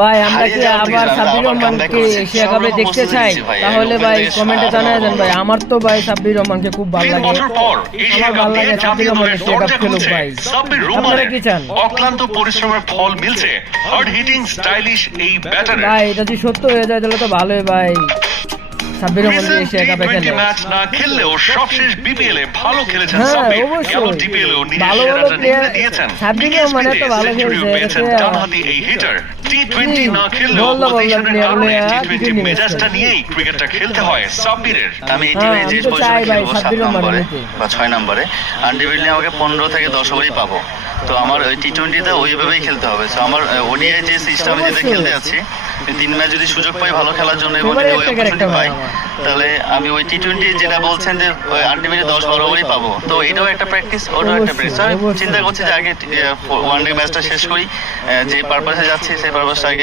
ভাই আমরা কি আবার সাব্বির রহমানকে এশিয়া কাপে দেখতে চাই? তাহলে ভাই কমেন্টে জানিয়ে দেন ভাই। আমার তো ভাই সাব্বির রহমানকে খুব ভালো লাগে, আমার ভালো লাগে সাব্বির রহমান এশিয়া কাপ খেলুক ভাই। আপনারা কি চান? অক্লান্ত পরিশ্রমের ফল মিলছে হার্ড হিটিং স্টাইলিশ এই ব্যাটারে। ভাই এটা যদি সত্য হয়ে যায় তাহলে তো ভালোই ভাই, সাব্বির রহমান এশিয়া কাপে খেলে। ম্যাচ না খেললেও সবশেষ বিপিএল এ ভালো খেলেছেন হ্যাঁ সাব্বির। অবশ্যই কেবল ডিপিএল এও নিজের ভালো ভালো সেরাটা প্লেয়ার দিয়েছেন। সাব্বির রহমান এত ভালো খেলছে, পেয়েছেন ডানহাতি এই হিটার। টি20 না খেললেও পজিশনের কারণে টি20 মেজাজটা নিয়েই ক্রিকেটটা খেলতে হয় সাব্বিরের। আমি এই টিমে যে পজিশনে খেলবো 7 নম্বরে বা 6 নম্বরে, আনডিভিডলি আমাকে 15 থেকে 10 ওভারই পাবো। তো আমার ওই টি20তে ওইভাবেই খেলতে হবে। সো আমার ওডিআই যে সিস্টেমে যেটা খেলতে যাচ্ছি, 3 ম্যাচ যদি সুযোগ পাই ভালো খেলার জন্য এবং যদি ওই অপরচুনিটি পাই, তাহলে আমি ওই টি20 যেটা বলছেন যে আনডিভিডলি 10-12 ওভারই পাবো। তো এটাও একটা প্র্যাকটিস, ওটাও একটা প্র্যাকটিস। আমি চিন্তা করছি যে আগে ওয়ানডে ম্যাচটা শেষ করি, যে পারপাসে যাচ্ছি সেই পারপাসটা আগে